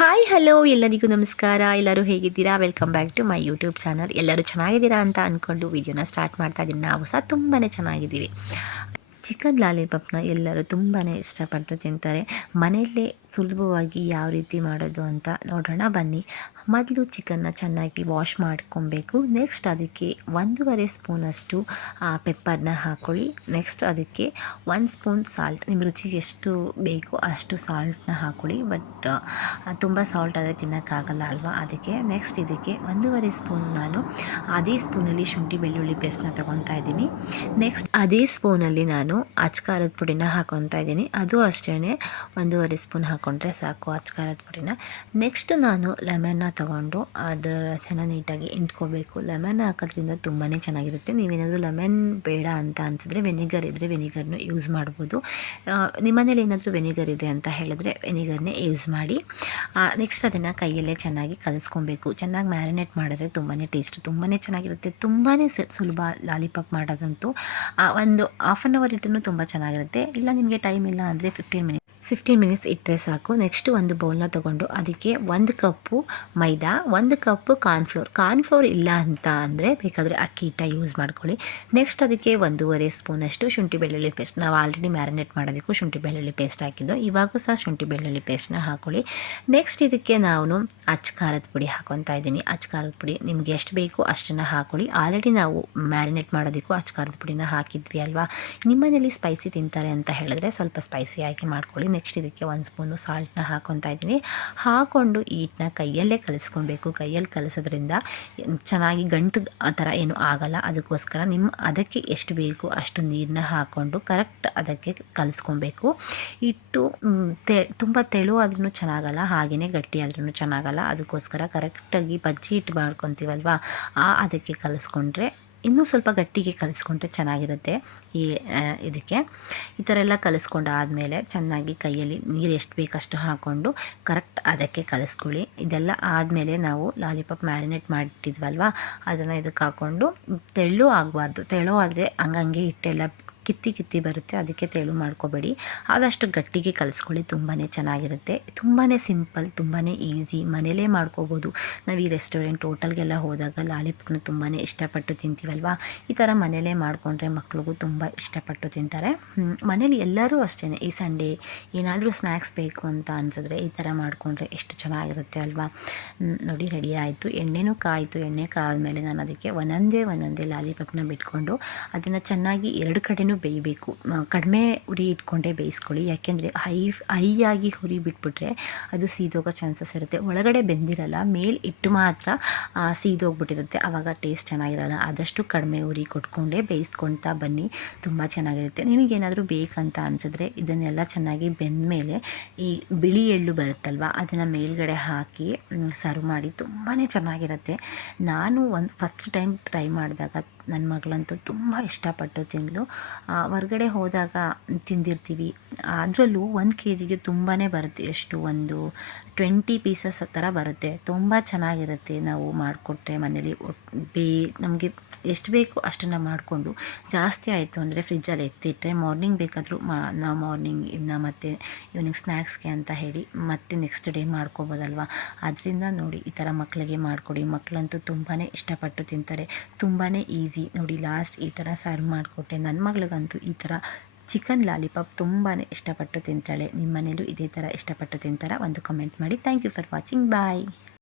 Hi hello ಎಲ್ಲರಿಗೂ ನಮಸ್ಕಾರ. ಎಲ್ಲರೂ ಹೇಗಿದ್ದೀರಾ? Welcome back to my YouTube channel ಎಲ್ಲರೂ ಚೆನ್ನಾಗಿದ್ದೀರಾ ಅಂತ ಅಂದ್ಕೊಂಡು ವಿಡಿಯೋನ ಸ್ಟಾರ್ಟ್ ಮಾಡ್ತಾ ಇದ್ದೀನಿ ನಾವು ಸಹ ತುಂಬಾ ಚೆನ್ನಾಗಿದ್ದೀವಿ. ಚಿಕನ್ ಲಾಲಿಪಾಪ್ನ ಎಲ್ಲರೂ ತುಂಬಾ ಇಷ್ಟಪಟ್ಟು ತಿಂತಾರೆ. ಮನೆಯಲ್ಲೇ ಸುಲಭವಾಗಿ ಯಾವ ರೀತಿ ಮಾಡೋದು ಅಂತ ನೋಡೋಣ ಬನ್ನಿ. ಮೊದಲು ಚಿಕನ್ನ ಚೆನ್ನಾಗಿ ವಾಶ್ ಮಾಡ್ಕೊಬೇಕು. ನೆಕ್ಸ್ಟ್ ಅದಕ್ಕೆ ಒಂದೂವರೆ ಸ್ಪೂನಷ್ಟು ಪೆಪ್ಪರ್ನ ಹಾಕ್ಕೊಳ್ಳಿ ನೆಕ್ಸ್ಟ್ ಅದಕ್ಕೆ ಒಂದು ಸ್ಪೂನ್ ಸಾಲ್ಟ್. ನಿಮ್ಮ ರುಚಿಗೆ ಎಷ್ಟು ಬೇಕು ಅಷ್ಟು ಸಾಲ್ಟ್ನ ಹಾಕ್ಕೊಳ್ಳಿ ಬಟ್ ತುಂಬ ಸಾಲ್ಟ್ ಆದರೆ ತಿನ್ನೋಕ್ಕಾಗಲ್ಲ ಅಲ್ವಾ? ಅದಕ್ಕೆ ನೆಕ್ಸ್ಟ್ ಇದಕ್ಕೆ ಒಂದೂವರೆ ಸ್ಪೂನ್ ನಾನು ಅದೇ ಸ್ಪೂನಲ್ಲಿ ಶುಂಠಿ ಬೆಳ್ಳುಳ್ಳಿ ಪೇಸ್ಟ್ನ ತೊಗೊತಾ ಇದ್ದೀನಿ. ನೆಕ್ಸ್ಟ್ ಅದೇ ಸ್ಪೂನಲ್ಲಿ ನಾನು ಅಚ್ಕಾರದ ಪುಡಿನ ಹಾಕೊತಾ ಇದ್ದೀನಿ. ಅದು ಅಷ್ಟೇ ಒಂದೂವರೆ ಸ್ಪೂನ್ ಹಾಕ್ಕೊಂಡ್ರೆ ಸಾಕು ಅಚ್ಕಾರದ ಪುಡಿನ. ನೆಕ್ಸ್ಟ್ ನಾನು ಲೆಮನ್ನ ತೊಗೊಂಡು ಅದರ ರಸನ ನೀಟಾಗಿ ಇಂಟ್ಕೋಬೇಕು. ಲೆಮನ್ ಹಾಕೋದ್ರಿಂದ ತುಂಬಾ ಚೆನ್ನಾಗಿರುತ್ತೆ. ನೀವೇನಾದರೂ ಲೆಮನ್ ಬೇಡ ಅಂತ ಅನಿಸಿದ್ರೆ ವೆನಿಗರ್ ಇದ್ದರೆ ವೆನಿಗರ್ನ ಯೂಸ್ ಮಾಡ್ಬೋದು. ನಿಮ್ಮನೇಲಿ ಏನಾದರೂ ವೆನಿಗರ್ ಇದೆ ಅಂತ ಹೇಳಿದ್ರೆ ವೆನಿಗರ್ನೇ ಯೂಸ್ ಮಾಡಿ. ನೆಕ್ಸ್ಟ್ ಅದನ್ನು ಕೈಯಲ್ಲೇ ಚೆನ್ನಾಗಿ ಕಲಿಸ್ಕೊಬೇಕು. ಚೆನ್ನಾಗಿ ಮ್ಯಾರಿನೇಟ್ ಮಾಡಿದ್ರೆ ತುಂಬಾ ಟೇಸ್ಟ್ ತುಂಬಾ ಚೆನ್ನಾಗಿರುತ್ತೆ. ತುಂಬಾ ಸುಲಭ ಲಾಲಿಪಾಪ್ ಮಾಡೋದಂತೂ. ಒಂದು ಹಾಫ್ ಆನ್ ಅವರ್ ಇಟ್ಟೂ ತುಂಬ ಚೆನ್ನಾಗಿರುತ್ತೆ. ಇಲ್ಲ ನಿಮಗೆ ಟೈಮ್ ಇಲ್ಲ ಅಂದರೆ ಫಿಫ್ಟೀನ್ ಮಿನಿಟ್ಸ್ ಫಿಫ್ಟೀನ್ ಮಿನಿಟ್ಸ್ ಇಟ್ಟರೆ ಸಾಕು. ನೆಕ್ಸ್ಟು ಒಂದು ಬೌಲ್ನ ತೊಗೊಂಡು ಅದಕ್ಕೆ ಒಂದು ಕಪ್ಪು ಮೈದಾ, ಒಂದು ಕಪ್ಪು ಕಾರ್ನ್ಫ್ಲೋರ್ ಕಾರ್ನ್ಫ್ಲೋರ್ ಇಲ್ಲ ಅಂತ ಅಂದರೆ ಬೇಕಾದರೆ ಅಕ್ಕಿ ಹಿಟ್ಟ ಯೂಸ್ ಮಾಡ್ಕೊಳ್ಳಿ. ನೆಕ್ಸ್ಟ್ ಅದಕ್ಕೆ ಒಂದೂವರೆ ಸ್ಪೂನಷ್ಟು ಶುಂಠಿ ಬೆಳ್ಳುಳ್ಳಿ ಪೇಸ್ಟ್ ನಾವು ಆಲ್ರೆಡಿ ಮ್ಯಾರಿನೇಟ್ ಮಾಡೋದಕ್ಕೂ ಶುಂಠಿ ಬೆಳ್ಳುಳ್ಳಿ ಪೇಸ್ಟ್ ಹಾಕಿದ್ದು. ಇವಾಗೂ ಸಹ ಶುಂಠಿ ಬೆಳ್ಳುಳ್ಳಿ ಪೇಸ್ಟ್ನ ಹಾಕ್ಕೊಳ್ಳಿ ನೆಕ್ಸ್ಟ್ ಇದಕ್ಕೆ ನಾನು ಅಚ್ಚ ಖಾರದ ಪುಡಿ ಹಾಕೊತಾ ಇದ್ದೀನಿ. ಅಚ್ಚ ಖಾರದ ಪುಡಿ ನಿಮ್ಗೆ ಎಷ್ಟು ಬೇಕು ಅಷ್ಟನ್ನು ಹಾಕ್ಕೊಳ್ಳಿ ಆಲ್ರೆಡಿ ನಾವು ಮ್ಯಾರಿನೇಟ್ ಮಾಡೋದಕ್ಕೂ ಅಚ್ಚ ಖಾರದ ಪುಡಿನ ಹಾಕಿದ್ವಿ ಅಲ್ವಾ? ನಿಮ್ಮನೇಲಿ ಸ್ಪೈಸಿ ತಿಂತಾರೆ ಅಂತ ಹೇಳಿದ್ರೆ ಸ್ವಲ್ಪ ಸ್ಪೈಸಿಯಾಗಿ ಮಾಡ್ಕೊಳ್ಳಿ. ನೆಕ್ಸ್ಟ್ ಇದಕ್ಕೆ ಒಂದು ಸ್ಪೂನು ಸಾಲ್ಟನ್ನ ಹಾಕೊತಾ ಇದ್ದೀನಿ. ಹಾಕ್ಕೊಂಡು ಹಿಟ್ಟನ್ನ ಕೈಯಲ್ಲೇ ಕಲಿಸ್ಕೊಬೇಕು. ಕೈಯಲ್ಲಿ ಕಲಿಸೋದ್ರಿಂದ ಚೆನ್ನಾಗಿ ಗಂಟು ಆ ಥರ ಏನು ಆಗಲ್ಲ. ಅದಕ್ಕೋಸ್ಕರ ನಿಮ್ಮ ಅದಕ್ಕೆ ಎಷ್ಟು ಬೇಕು ಅಷ್ಟು ನೀರನ್ನ ಹಾಕ್ಕೊಂಡು ಕರೆಕ್ಟ್ ಅದಕ್ಕೆ ಕಲಿಸ್ಕೊಬೇಕು. ಇಟ್ಟು ತೆ, ತುಂಬ ಆದ್ರೂ ಚೆನ್ನಾಗಲ್ಲ ಹಾಗೆಯೇ ಗಟ್ಟಿ ಆದ್ರೂ ಚೆನ್ನಾಗಲ್ಲ. ಅದಕ್ಕೋಸ್ಕರ ಕರೆಕ್ಟಾಗಿ ಬಜ್ಜಿ ಇಟ್ಟು ಮಾಡ್ಕೊತೀವಲ್ವಾ? ಆ ಅದಕ್ಕೆ ಕಲಿಸ್ಕೊಂಡ್ರೆ ಇನ್ನೂ ಸ್ವಲ್ಪ ಗಟ್ಟಿಗೆ ಕಲಿಸ್ಕೊಂಡ್ರೆ ಚೆನ್ನಾಗಿರುತ್ತೆ ಈ ಇದಕ್ಕೆ. ಈ ಥರ ಎಲ್ಲ ಕಲಿಸ್ಕೊಂಡಾದಮೇಲೆ ಚೆನ್ನಾಗಿ ಕೈಯಲ್ಲಿ ನೀರು ಎಷ್ಟು ಬೇಕಷ್ಟು ಹಾಕ್ಕೊಂಡು ಕರೆಕ್ಟ್ ಅದಕ್ಕೆ ಕಲಿಸ್ಕೊಳ್ಳಿ. ಇದೆಲ್ಲ ಆದಮೇಲೆ ನಾವು ಲಾಲಿಪಾಪ್ ಮ್ಯಾರಿನೇಟ್ ಮಾಡಿಟ್ಟಿದ್ವಲ್ವ ಅದನ್ನು ಇದಕ್ಕೆ ಹಾಕ್ಕೊಂಡು ತೆಳ್ಳು ಆಗಬಾರ್ದು. ತೆಳು ಆದರೆ ಹಂಗಂಗೆ ಹಿಟ್ಟೆಲ್ಲ ಕಿತ್ತಿ ಕಿತ್ತಿ ಬರುತ್ತೆ, ಅದಕ್ಕೆ ತೆಳು ಮಾಡ್ಕೋಬೇಡಿ. ಆದಷ್ಟು ಗಟ್ಟಿಗೆ ಕಲಿಸ್ಕೊಳ್ಳಿ ತುಂಬಾ ಚೆನ್ನಾಗಿರುತ್ತೆ. ತುಂಬಾ ಸಿಂಪಲ್ ತುಂಬಾ ಈಸಿ, ಮನೇಲೇ ಮಾಡ್ಕೋಬೋದು. ನಾವು ಈ ರೆಸ್ಟೋರೆಂಟ್ ಹೋಟೆಲ್ಗೆಲ್ಲ ಹೋದಾಗ ಲಾಲಿಪಾಪ್ನ ತುಂಬಾ ಇಷ್ಟಪಟ್ಟು ತಿಂತೀವಲ್ವಾ? ಈ ಥರ ಮನೇಲೇ ಮಾಡಿಕೊಂಡ್ರೆ ಮಕ್ಳಿಗೂ ತುಂಬ ಇಷ್ಟಪಟ್ಟು ತಿಂತಾರೆ. ಮನೇಲಿ ಎಲ್ಲರೂ ಅಷ್ಟೇ ಈ ಸಂಡೇ ಏನಾದರೂ ಸ್ನ್ಯಾಕ್ಸ್ ಬೇಕು ಅಂತ ಅನಿಸಿದ್ರೆ ಈ ಥರ ಮಾಡಿಕೊಂಡ್ರೆ ಎಷ್ಟು ಚೆನ್ನಾಗಿರುತ್ತೆ ಅಲ್ವಾ? ನೋಡಿ ರೆಡಿ ಆಯಿತು. ಎಣ್ಣೆನೂ ಕಾಯಿತು. ಎಣ್ಣೆ ಕಾದ ಮೇಲೆ ನಾನು ಅದಕ್ಕೆ ಒಂದೊಂದೇ ಒಂದೊಂದೇ ಲಾಲಿಪಾಪ್ನ ಬಿಟ್ಕೊಂಡು ಅದನ್ನು ಚೆನ್ನಾಗಿ ಎರಡು ಕಡೆನೂ ಬೇಯಬೇಕು. ಕಡಿಮೆ ಉರಿ ಇಟ್ಕೊಂಡೇ ಬೇಯಿಸ್ಕೊಳ್ಳಿ. ಯಾಕೆಂದರೆ ಹೈ, ಹೈಯಾಗಿ ಹುರಿ ಬಿಟ್ಬಿಟ್ರೆ ಅದು ಸೀದೋಗೋ ಚಾನ್ಸಸ್ ಇರುತ್ತೆ. ಒಳಗಡೆ ಬೆಂದಿರಲ್ಲ, ಮೇಲ್ ಇಟ್ಟು ಮಾತ್ರ ಸೀದೋಗ್ಬಿಟ್ಟಿರುತ್ತೆ. ಆವಾಗ ಟೇಸ್ಟ್ ಚೆನ್ನಾಗಿರಲ್ಲ. ಆದಷ್ಟು ಕಡಿಮೆ ಉರಿ ಕೊಟ್ಕೊಂಡೇ ಬೇಯಿಸ್ಕೊಳ್ತಾ ಬನ್ನಿ. ತುಂಬ ಚೆನ್ನಾಗಿರುತ್ತೆ. ನಿಮಗೇನಾದರೂ ಬೇಕಂತ ಅನಿಸಿದ್ರೆ ಇದನ್ನೆಲ್ಲ ಚೆನ್ನಾಗಿ ಬೆಂದ ಮೇಲೆ ಈ ಬಿಳಿ ಎಳ್ಳು ಬರುತ್ತಲ್ವ, ಅದನ್ನು ಮೇಲ್ಗಡೆ ಹಾಕಿ ಸರ್ವ್ ಮಾಡಿ ತುಂಬಾ ಚೆನ್ನಾಗಿರುತ್ತೆ. ನಾನು ಒಂದು ಫಸ್ಟ್ ಟೈಮ್ ಟ್ರೈ ಮಾಡಿದಾಗ ನನ್ನ ಮಗಳಂತೂ ತುಂಬ ಇಷ್ಟಪಟ್ಟು ತಿಂದಳು ಹೊರ್ಗಡೆ ಹೋದಾಗ ತಿಂದಿರ್ತೀವಿ. ಅದರಲ್ಲೂ ಒಂದು ಕೆ ಜಿಗೆ ತುಂಬಾ ಬರುತ್ತೆ ಎಷ್ಟು ಒಂದು ಟ್ವೆಂಟಿ ಪೀಸಸ್ ಆ ಥರ ಬರುತ್ತೆ. ತುಂಬ ಚೆನ್ನಾಗಿರುತ್ತೆ ನಾವು ಮಾಡಿಕೊಟ್ರೆ ಮನೇಲಿ. ಬೇ ನಮಗೆ ಎಷ್ಟು ಬೇಕು ಅಷ್ಟನ್ನು ಮಾಡಿಕೊಂಡು ಜಾಸ್ತಿ ಆಯಿತು ಅಂದರೆ ಫ್ರಿಜ್ಜಲ್ಲಿ ಎತ್ತಿಟ್ಟರೆ ಮಾರ್ನಿಂಗ್ ಬೇಕಾದರೂ ಮಾ ನಾವು ಮಾರ್ನಿಂಗ್ ಇನ್ನು ಮತ್ತು ಇವ್ನಿಂಗ್ ಸ್ನ್ಯಾಕ್ಸ್ಗೆ ಅಂತ ಹೇಳಿ ಮತ್ತೆ ನೆಕ್ಸ್ಟ್ ಡೇ ಮಾಡ್ಕೋಬೋದಲ್ವ? ಅದರಿಂದ ನೋಡಿ ಈ ಥರ ಮಕ್ಕಳಿಗೆ ಮಾಡಿಕೊಡಿ. ಮಕ್ಕಳಂತೂ ತುಂಬಾ ಇಷ್ಟಪಟ್ಟು ತಿಂತಾರೆ. ತುಂಬಾ ಈಸಿ ನೋಡಿ ಲಾಸ್ಟ್ ಈ ಥರ ಸರ್ವ್ ಮಾಡಿಕೊಟ್ಟೆ. ನನ್ನ ಮಗಳಿಗಂತೂ ಈ ಥರ ಚಿಕನ್ ಲಾಲಿಪಾಪ್ ತುಂಬಾ ಇಷ್ಟಪಟ್ಟು ತಿಂತಾಳೆ. ನಿಮ್ಮ ಮನೇಲೂ ಇದೇ ಥರ ಇಷ್ಟಪಟ್ಟು ತಿಂತಾರ? ಒಂದು ಕಮೆಂಟ್ ಮಾಡಿ. Thank you for watching bye